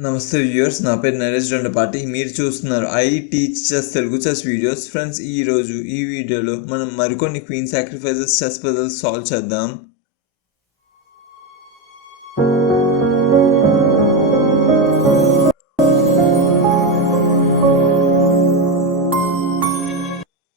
నమస్తే వ్యూయర్స్ నా పేరు నరేష్ రెండపాటి మీరు చూస్తున్నారు I teach chess Telugu chess videos. Friends ఈ రోజు ఈ వీడియోలో మనం మరికొన్ని queen sacrifices chess puzzles solve చేద్దాం.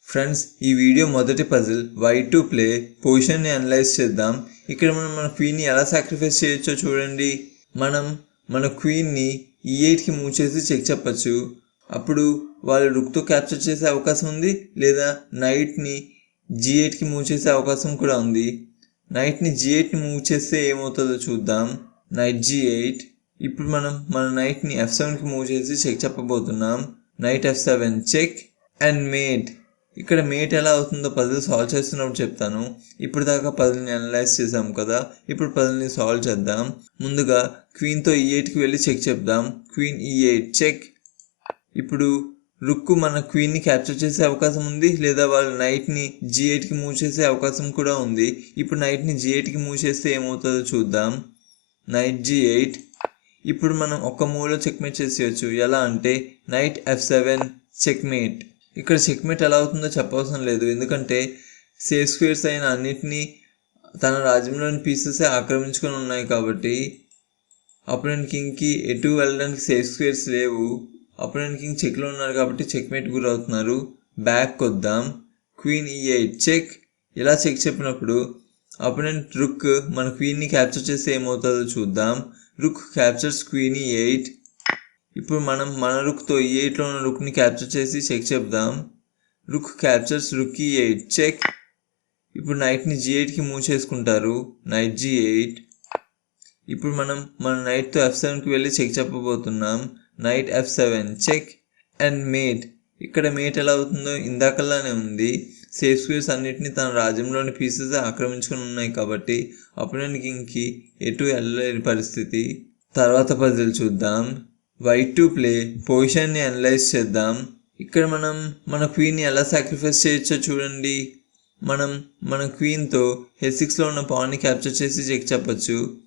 ఫ్రెండ్స్ ఈ వీడియో మొదటి పజిల్ వై టు ప్లే పొజిషన్ని అనలైజ్ చేద్దాం. ఇక్కడ మనం మన క్వీన్ని ఎలా సాక్రిఫైస్ చేయొచ్చో చూడండి. మనం మన క్వీన్ని ఈ ఎయిట్కి మూవ్ చేసి చెక్ చెప్పచ్చు. అప్పుడు వాళ్ళు రుక్తో క్యాప్చర్ చేసే అవకాశం ఉంది? లేదా నైట్ని జీ ఎయిట్కి మూవ్ చేసే అవకాశం కూడా ఉంది? నైట్ని జీ ఎయిట్ని మూవ్ చేస్తే ఏమవుతుందో చూద్దాం. Knight G eight. ఇప్పుడు మనం మన నైట్ని ఎఫ్ సెవెన్కి మూవ్ చేసి check చెప్పబోతున్నాం. Knight F seven check and mate ఇక్కడ మేట్ ఎలా అవుతుందో పజిల్ సాల్వ్ చేస్తున్నప్పుడు చెప్తాను. ఇప్పుడు దాకా పజిల్ని అనలైజ్ చేసాం కదా. ఇప్పుడు పజిల్ని సాల్వ్ చేద్దాం. ముందుగా క్వీన్తో ఈ ఎయిట్కి వెళ్ళి చెక్ చెప్దాం. క్వీన్ ఈ ఎయిట్ చెక్ ఇప్పుడు రుక్కు మన క్వీన్ని క్యాప్చర్ చేసే అవకాశం ఉంది లేదా వాళ్ళు నైట్ని జీ ఎయిట్కి మూవ్ చేసే అవకాశం కూడా ఉంది. ఇప్పుడు నైట్ని జీ ఎయిట్కి మూవ్ చేస్తే ఏమవుతుందో చూద్దాం. నైట్ జీ ఎయిట్ ఇప్పుడు మనం ఒక్క మూవ్లో చెక్మేట్ చేసేయచ్చు. ఎలా అంటే నైట్ ఎఫ్ సెవెన్ చెక్మేట్ ఇక్కడ చెక్మేట్ ఎలా అవుతుందో చెప్పవసరం లేదు. ఎందుకంటే సేఫ్ స్క్వేర్స్ అయిన అన్నిటినీ తన రాజ్యంలోని పీసెస్ ఆక్రమించుకొని ఉన్నాయి కాబట్టి అపోనెంట్ కింగ్కి ఎటు వెళ్ళడానికి సేఫ్ స్క్వేర్స్ లేవు. అపోనెంట్ కింగ్ చెక్లో ఉన్నారు కాబట్టి చెక్మేట్ గురవుతున్నారు. బ్యాక్ వద్దాం క్వీన్ ఈ ఎయిట్ చెక్. ఇలా చెక్ చెప్పినప్పుడు అపోనెంట్ రుక్ మన క్వీన్ని క్యాప్చర్ చేస్తే ఏమవుతుందో చూద్దాం. Rook captures queen E eight. ఇప్పుడు మనం మన రుక్తో ఈ ఎయిట్లో ఉన్న రుక్ని క్యాప్చర్ చేసి చెక్ చెప్దాం. రుక్ captures rook E eight. Check. ఇప్పుడు నైట్ని జీ ఎయిట్కి మూవ్ చేసుకుంటారు. Knight G eight. ఇప్పుడు మనం మన నైట్తో ఎఫ్ సెవెన్కి వెళ్ళి check చెప్పబోతున్నాం. Knight F seven. Check. And mate. ఇక్కడ మేట్ ఎలా అవుతుందో ఇందాకలానే ఉంది. సేఫ్ స్క్వేర్స్ అన్నిటిని తన రాజ్యంలోని పీసెస్ ఆక్రమించుకుని ఉన్నాయి కాబట్టి అప్పుడు కింగ్కి ఎటు వెళ్ళలేని పరిస్థితి. తర్వాత పజిల్ చూద్దాం. వైట్ టు ప్లే పొజిషన్ని అనలైజ్ చేద్దాం. ఇక్కడ మనం మన క్వీన్ని ఎలా సాక్రిఫైస్ చేయొచ్చో చూడండి. మనం మన క్వీన్తో హెచ్ సిక్స్లో ఉన్న పాన్ని క్యాప్చర్ చేసి చెక్ చెప్పచ్చు.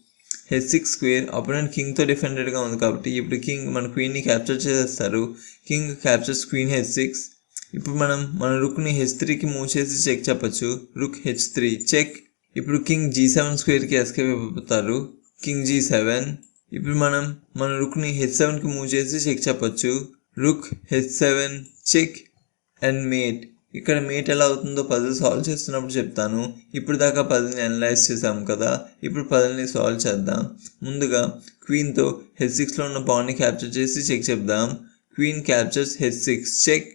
హెచ్ సిక్స్ స్క్వేర్ అపోనెంట్ కింగ్తో డిఫెండెడ్గా ఉంది కాబట్టి ఇప్పుడు కింగ్ మన క్వీన్ని క్యాప్చర్ చేసేస్తారు. King captures queen H six ఇప్పుడు మనం మన రుక్ని హెచ్ త్రీకి మూవ్ చేసి చెక్ చెప్పచ్చు. రుక్ హెచ్ త్రీ చెక్ ఇప్పుడు కింగ్ జీ సెవెన్ స్క్వేర్కి ఎస్కేప్ అయిపోతారు. కింగ్ జీ సెవెన్ ఇప్పుడు మనం మన రుక్ని హెచ్ సెవెన్కి మూవ్ చేసి చెక్ చెప్పచ్చు. Rook H seven check and mate ఇక్కడ మేట్ ఎలా అవుతుందో పజిల్ సాల్వ్ చేస్తున్నప్పుడు చెప్తాను. ఇప్పుడు దాకా పజిల్ని అనలైజ్ చేసాము కదా ఇప్పుడు పజిల్ని సాల్వ్ చేద్దాం. ముందుగా క్వీన్తో హెచ్ సిక్స్లో ఉన్న పాన్ని క్యాప్చర్ చేసి చెక్ చెప్దాం. Queen captures H six check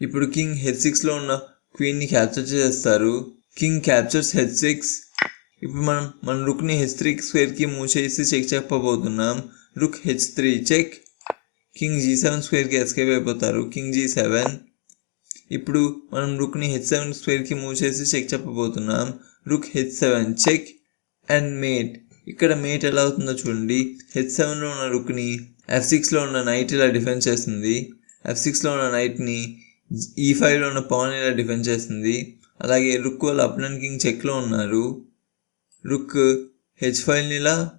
ఇప్పుడు కింగ్ హెచ్ సిక్స్లో ఉన్న క్వీన్ని క్యాప్చర్ చేస్తారు. కింగ్ క్యాప్చర్స్ హెచ్ సిక్స్ ఇప్పుడు మనం మన రుక్ని హెచ్ త్రీ స్క్వేర్కి మూవ్ చేసి check చెప్పబోతున్నాం. Rook H three check king G seven స్క్వేర్కి escape అయిపోతారు. కింగ్ జీ సెవెన్ ఇప్పుడు మనం రుక్ని హెచ్ సెవెన్ స్క్వేర్కి మూవ్ చేసి check చెప్పబోతున్నాం. Rook H seven check and mate ఇక్కడ మేట్ ఎలా అవుతుందో చూడండి. హెచ్ సెవెన్లో ఉన్న రుక్ని ఎఫ్ సిక్స్లో ఉన్న నైట్ ఇలా డిఫెండ్ చేస్తుంది? ఎఫ్ సిక్స్లో ఉన్న నైట్ని ఈ ఫైవ్లో ఉన్న పాన్ ఇలా డిఫెండ్ చేస్తుంది? అలాగే రుక్ వాళ్ళ అప్నెంట్ కింగ్ చెక్లో ఉన్నారు. రుక్ హెచ్ ఫైవ్ని ఇలా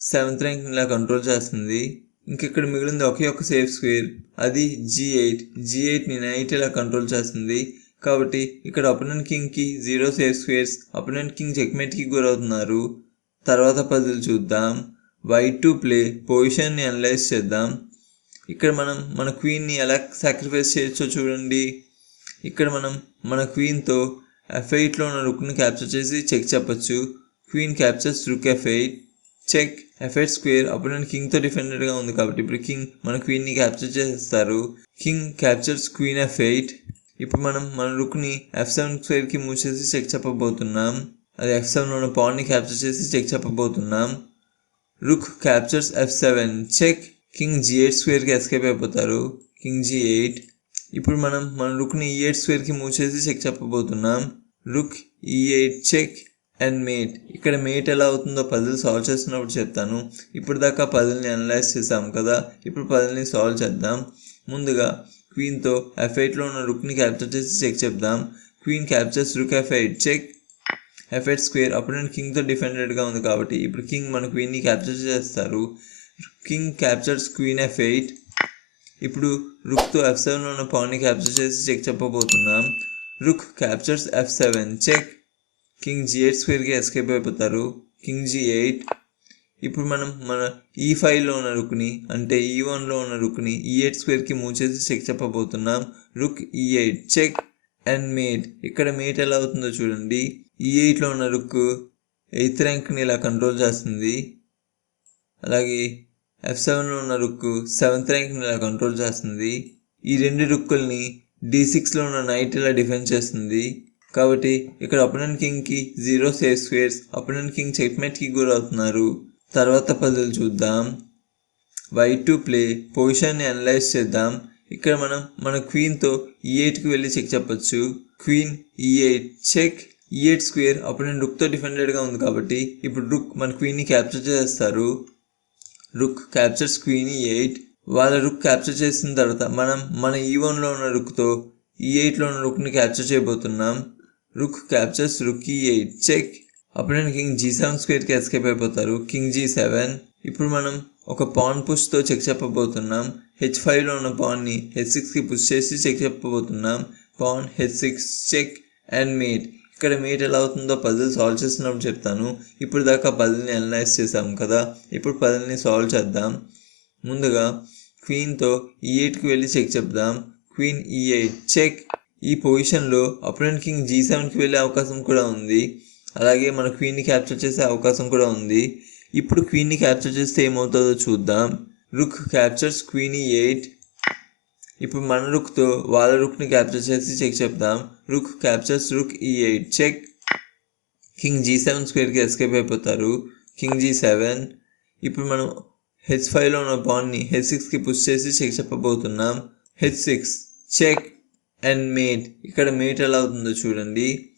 సెవెంత్ ర్యాంక్ని ఇలా కంట్రోల్ చేస్తుంది. ఇంకెక్కడ మిగిలింది ఒకే ఒక సేఫ్ స్క్వేర్. అది జీ ఎయిట్. జీ ఎయిట్ని నైట్ ఇలా కంట్రోల్ చేస్తుంది. కాబట్టి ఇక్కడ opponent కింగ్కి zero safe squares opponent king చెక్మేట్కి గురవుతున్నారు. తర్వాత పదులు చూద్దాం. వైట్ టు ప్లే పొజిషన్ని అనలైజ్ చేద్దాం. ఇక్కడ మనం మన క్వీన్ని ఎలా సాక్రిఫైస్ చేయొచ్చో చూడండి. ఇక్కడ మనం మన క్వీన్తో ఎఫ్ ఎయిట్లో ఉన్న రుక్ని క్యాప్చర్ చేసి చెక్ చెప్పచ్చు. Queen captures rook F eight check F square square opponent కింగ్తో డిఫెండెడ్గా ఉంది కాబట్టి ఇప్పుడు కింగ్ మన క్వీన్ని క్యాప్చర్ చేస్తారు. King captures queen F eight ఇప్పుడు మనం మన రుక్ని ఎఫ్ సెవెన్ స్క్వేర్కి మూవ్ చేసి చెక్ చెప్పబోతున్నాం. అది ఎఫ్ సెవెన్ ఉన్న పాన్ని క్యాప్చర్ చేసి check చెప్పబోతున్నాం. Rook captures F seven check king G eight స్క్వేర్కి escape అయిపోతారు. కింగ్ జీ ఎయిట్ ఇప్పుడు మనం మన రుక్ని ఈ ఎయిట్ స్క్వేర్కి మూవ్ చేసి check చెప్పబోతున్నాం. Rook E eight check and mate. ఇక్కడ మేట్ ఎలా అవుతుందో పజిల్ సాల్వ్ చేస్తున్నప్పుడు చెప్తాను. ఇప్పుడు దాకా పజిల్ని అనలైజ్ చేసాం కదా ఇప్పుడు పజిల్ని సాల్వ్ చేద్దాం. ముందుగా క్వీన్తో ఎఫ్ ఎయిట్లో ఉన్న రుక్ని క్యాప్చర్ చేసి చెక్ చెప్దాం. Queen captures rook F eight check F eight square opponent కింగ్తో డిఫెండెడ్గా ఉంది కాబట్టి ఇప్పుడు కింగ్ మన క్వీన్ని క్యాప్చర్ చేస్తారు. King captures queen F eight ఇప్పుడు రుక్తో ఎఫ్ సెవెన్లో ఉన్న పాన్ని క్యాప్చర్ చేసి check చెప్పబోతున్నాం. Rook captures F seven check king G eight స్క్వేర్కి escape అయిపోతారు. కింగ్ జీ ఎయిట్ ఇప్పుడు మనం మన e ఈ ఫైవ్లో ఉన్న రుక్ని అంటే e ఈ వన్లో ఉన్న రుక్ని ఈ ఎయిట్ స్క్వేర్కి మూవ్ చేసి check చెప్పబోతున్నాం. Rook E eight check and mate ఇక్కడ మేట్ ఎలా అవుతుందో చూడండి. E ఈ ఎయిట్లో ఉన్న రుక్ ఎయిత్ ర్యాంక్ని ఇలా కంట్రోల్ చేస్తుంది. అలాగే ఎఫ్ సెవెన్లో ఉన్న రుక్ సెవెంత్ ర్యాంక్ని ఇలా కంట్రోల్ చేస్తుంది. ఈ రెండు రుక్కుల్ని డి సిక్స్లో ఉన్న నైట్ ఇలా డిఫెండ్ చేస్తుంది. కాబట్టి ఇక్కడ opponent కింగ్కి zero safe squares opponent king చెక్మేట్కి గురవుతున్నారు. తర్వాత పదులు చూద్దాం. వైట్ టు ప్లే పొజిషన్ని అనలైజ్ చేద్దాం. ఇక్కడ మనం మన క్వీన్తో ఈ ఎయిట్కి వెళ్ళి చెక్ చెప్పచ్చు. Queen E eight check E eight square opponent రుక్తో డిఫెండెడ్గా ఉంది కాబట్టి ఇప్పుడు రుక్ మన క్వీన్ని క్యాప్చర్ చేస్తారు. Rook captures queen E eight వాళ్ళ రుక్ క్యాప్చర్ చేసిన తర్వాత మనం మన e ఈ వన్లో ఉన్న రుక్తో ఈ e ఎయిట్లో ఉన్న రుక్ని క్యాప్చర్ చేయబోతున్నాం. Rook captures rook e E eight check. అప్పుడు కింగ్ జీ సెవెన్ స్క్వేర్కి ఎస్కేప్ అయిపోతారు. కింగ్ జీ సెవెన్ ఇప్పుడు మనం ఒక పాన్ పుష్తో చెక్ చెప్పబోతున్నాం. హెచ్ ఫైవ్లో ఉన్న పాన్ని హెచ్ సిక్స్కి పుష్ చేసి check చెప్పబోతున్నాం. Pawn H six check. And mate ఇక్కడ మేట్ ఎలా అవుతుందో పజిల్ సాల్వ్ చేస్తున్నప్పుడు చెప్తాను. ఇప్పుడు దాకా పజిల్ని అనలైజ్ చేసాం కదా. ఇప్పుడు పజిల్ని సాల్వ్ చేద్దాం. ముందుగా క్వీన్తో ఈ ఎయిట్కి వెళ్ళి చెక్ చెప్దాం. Queen E eight check. ఈ పొజిషన్లో అపోనెంట్ కింగ్ జీ సెవెన్కి వెళ్ళే అవకాశం కూడా ఉంది. అలాగే మన క్వీన్ని క్యాప్చర్ చేసే అవకాశం కూడా ఉంది. ఇప్పుడు క్వీన్ని క్యాప్చర్ చేస్తే ఏమవుతుందో చూద్దాం. Rook captures queen E eight ఇప్పుడు మన రుక్తో వాళ్ళ రుక్ని క్యాప్చర్ చేసి చెక్ చెప్దాం. Rook captures rook E eight check. King G seven స్క్వేర్కి escape అయిపోతారు. King G seven. ఇప్పుడు మనం హెచ్ ఫైవ్లో ఉన్న పాన్ని హెచ్ సిక్స్కి పుష్ చేసి check చెప్పబోతున్నాం. H six check and mate ఇక్కడ మేట్ ఎలా అవుతుందో చూడండి.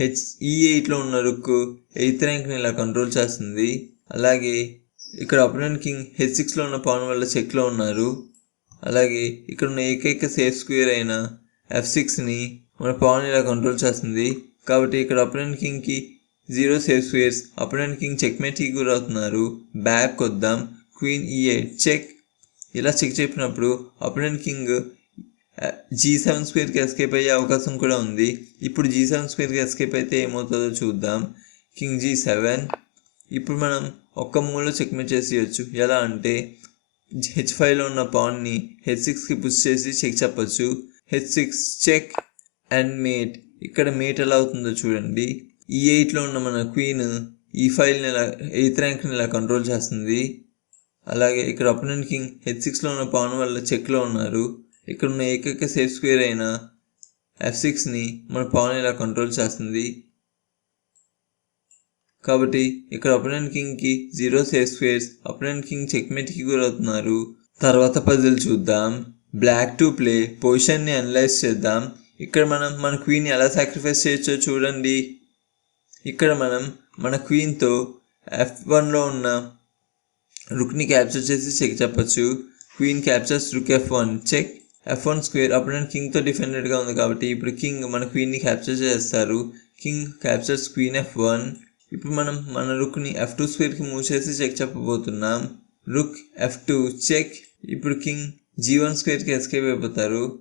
హెచ్ ఈ ఎయిట్లో ఉన్న రుక్ ఎయిత్ ర్యాంక్ని ఇలా కంట్రోల్ చేస్తుంది. అలాగే ఇక్కడ అపోనెంట్ కింగ్ హెచ్ సిక్స్లో ఉన్న పాన్ వల్ల చెక్లో ఉన్నారు. అలాగే ఇక్కడ ఉన్న ఏకైక సేఫ్ స్క్వేర్ అయిన ఎఫ్ సిక్స్ని మన పాన్ ఇలా కంట్రోల్ చేస్తుంది. కాబట్టి ఇక్కడ opponent కింగ్కి zero safe squares. Opponent king చెక్మేట్కి గురవుతున్నారు బ్యాక్ వద్దాం క్వీన్ ఈ ఎయిట్ చెక్. ఇలా చెక్ చెప్పినప్పుడు అపోనెంట్ కింగ్ జీ సెవెన్ స్క్వేర్కి ఎస్కేప్ అయ్యే అవకాశం కూడా ఉంది. ఇప్పుడు జీ సెవెన్ స్క్వేర్కి ఎస్కేప్ అయితే ఏమవుతుందో చూద్దాం. King G seven. ఇప్పుడు మనం ఒక్క మూలలో చెక్మేట్ చేసేయచ్చు. ఎలా అంటే హెచ్ ఫైవ్లో ఉన్న పాన్ని హెచ్ సిక్స్కి పుష్ చేసి చెక్ చెప్పచ్చు. H six check and mate. ఇక్కడ మేట్ ఎలా అవుతుందో చూడండి. ఈ ఎయిట్లో ఉన్న మన క్వీన్ ఈ ఫైల్ని ఎలా ఎయిత్ ర్యాంక్ని ఇలా కంట్రోల్ చేస్తుంది? అలాగే ఇక్కడ అపోనెంట్ కింగ్ హెచ్ సిక్స్లో ఉన్న పాన్ వల్ల చెక్లో ఉన్నారు. ఇక్కడ ఉన్న ఏకైక సేఫ్ స్క్వేర్ అయిన ఎఫ్ సిక్స్ని మన పాన్ ఇలా కంట్రోల్ చేస్తుంది? కాబట్టి ఇక్కడ opponent కింగ్కి zero safe squares opponent king చెక్మేట్కి గురవుతున్నారు. తర్వాత పజిల్ చూద్దాం. బ్లాక్ టు ప్లే పొజిషన్ని అనలైజ్ చేద్దాం. ఇక్కడ మనం మన క్వీన్ ఎలా సాక్రిఫైస్ చేయొచ్చో చూడండి. ఇక్కడ మనం మన క్వీన్తో ఎఫ్ వన్లో ఉన్న రుక్ని క్యాప్చర్ చేసి చెక్ చెప్పచ్చు. Queen captures rook F one check F one square అప్పుడు కింగ్తో డిఫెండెడ్గా ఉంది కాబట్టి ఇప్పుడు కింగ్ మన క్వీన్ని క్యాప్చర్ చేస్తారు. King captures queen F one ఇప్పుడు మనం మన రుక్ని ఎఫ్ టూ స్క్వేర్కి మూవ్ చేసి చెక్ చెప్పబోతున్నాం. రుక్ ఎఫ్ టూ చెక్ ఇప్పుడు కింగ్ జీ వన్ స్క్వేర్కి ఎస్కేప్ అయిపోతారు.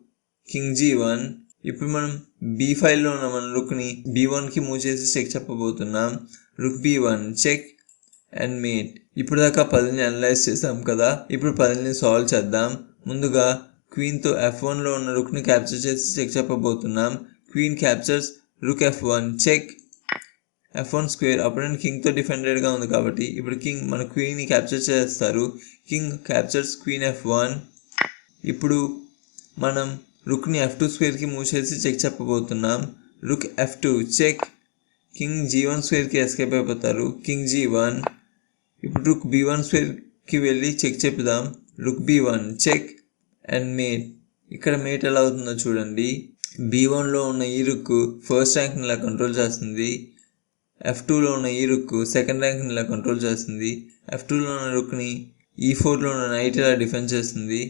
కింగ్ జీ వన్ ఇప్పుడు మనం బీ ఫైవ్లో ఉన్న మన రుక్ని బీ వన్కి మూవ్ చేసి check చెప్పబోతున్నాం. Rook B one check and mate ఇప్పుడు దాకా పదిని అనలైజ్ చేసాం కదా. ఇప్పుడు పదిని సాల్వ్ చేద్దాం. ముందుగా క్వీన్తో ఎఫ్ వన్లో ఉన్న రుక్ని క్యాప్చర్ చేసి check చెప్పబోతున్నాం. Queen captures rook F one check F one square opponent కింగ్తో డిఫెండెడ్గా ఉంది కాబట్టి ఇప్పుడు కింగ్ మన క్వీన్ని క్యాప్చర్ చేస్తారు. King captures queen F one ఇప్పుడు మనం రుక్ని ఎఫ్ టూ స్క్వేర్కి మూవ్ చేసి check చెప్పబోతున్నాం. Rook F two check. King G one స్క్వేర్కి escape అయిపోతారు. కింగ్ జీ వన్ ఇప్పుడు రుక్ బీ వన్ స్క్వేర్కి వెళ్ళి check చెప్పుదాం rook B one check. And mate. ఇక్కడ మేట్ ఎలా అవుతుందో చూడండి. బీ వన్లో ఉన్న ఈ రుక్ ఫస్ట్ ర్యాంక్ని ఇలా కంట్రోల్ చేస్తుంది. ఎఫ్ టూలో ఉన్న ఈ రుక్ సెకండ్ ర్యాంక్ని ఇలా కంట్రోల్ చేస్తుంది. ఎఫ్ టూలో ఉన్న రుక్ని e ఈ ఫోర్లో ఉన్న నైట్ ఇలా డిఫెండ్ చేస్తుంది.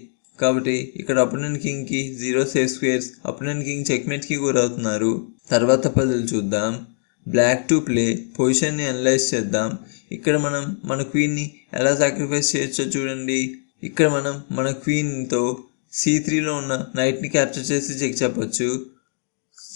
కాబట్టి ఇక్కడ opponent కింగ్కి zero safe squares opponent king చెక్మేట్కి గురవుతున్నారు. తర్వాత పదులు చూద్దాం. బ్లాక్ టు ప్లే పొజిషన్ని అనలైజ్ చేద్దాం. ఇక్కడ మనం మన క్వీన్ని ఎలా సాక్రిఫైస్ చేయొచ్చో చూడండి. ఇక్కడ మనం మన క్వీన్తో సి త్రీలో ఉన్న నైట్ని క్యాప్చర్ చేసి చెక్ చెప్పచ్చు.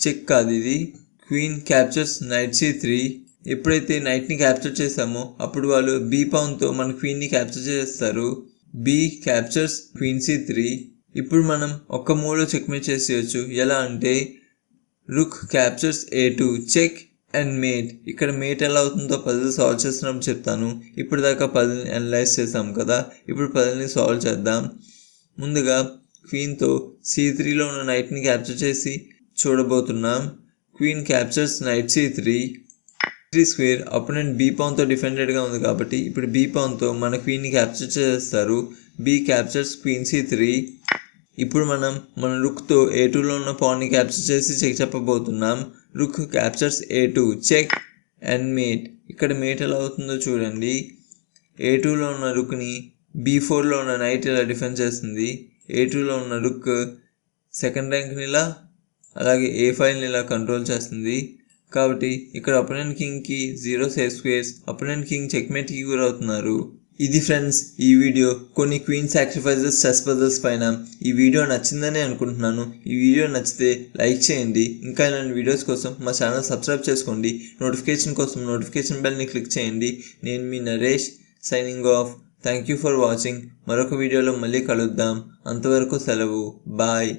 చెక్ కాదు ఇది. Queen captures knight C three ఎప్పుడైతే నైట్ని క్యాప్చర్ చేసామో అప్పుడు వాళ్ళు బీ పౌన్తో మన క్వీన్ని క్యాప్చర్ చేస్తారు. B captures queen C three ఇప్పుడు మనం ఒక్క మూడో చెక్మేట్ చేసేయచ్చు. ఎలా అంటే rook captures A two check and mate ఇక్కడ మేట్ ఎలా అవుతుందో పజిల్ సాల్వ్ చేస్తున్నాం చెప్తాను. ఇప్పుడు దాకా పజిల్ని అనలైజ్ చేసాం కదా. ఇప్పుడు పజిల్ని సాల్వ్ చేద్దాం. ముందుగా క్వీన్తో సి త్రీలో ఉన్న నైట్ని క్యాప్చర్ చేసి చూడబోతున్నాం. Queen captures knight C three three square opponent B పౌన్తో డిఫెండెడ్గా ఉంది కాబట్టి ఇప్పుడు బీ పౌన్తో మన క్వీన్ని క్యాప్చర్ చేస్తారు. B captures queen C three. ఇప్పుడు మనం మన రుక్తో ఏ టూలో ఉన్న పాన్ని క్యాప్చర్ చేసి check చెప్పబోతున్నాం. Rook captures A two. Check and mate. ఇక్కడ మేట్ ఎలా అవుతుందో చూడండి. ఏ టూలో ఉన్న రుక్ని బీ ఫోర్లో ఉన్న నైట్ ఇలా డిఫెండ్ చేస్తుంది. ఏ టూలో ఉన్న రుక్ సెకండ్ ర్యాంక్ని ఇలా అలాగే ఏ ఫైవ్ని ఇలా కంట్రోల్ చేస్తుంది. కాబట్టి ఇక్కడ opponent కింగ్కి zero safe squares opponent king చెక్మేట్కి గురవుతున్నారు ఇది ఫ్రెండ్స్ ఈ వీడియో కొన్ని క్వీన్ సాక్రిఫైజెస్ చెస్ పజల్స్ పైన. ఈ వీడియో నచ్చిందని అనుకుంటున్నాను. ఈ వీడియో నచ్చితే లైక్ చేయండి. ఇంకా ఇలాంటి వీడియోస్ కోసం మా ఛానల్ సబ్స్క్రైబ్ చేసుకోండి. నోటిఫికేషన్ కోసం నోటిఫికేషన్ బెల్ని క్లిక్ చేయండి. నేను మీ Naresh signing off thank you for watching మరొక వీడియోలో మళ్ళీ కలుద్దాం. అంతవరకు సెలవు. బాయ్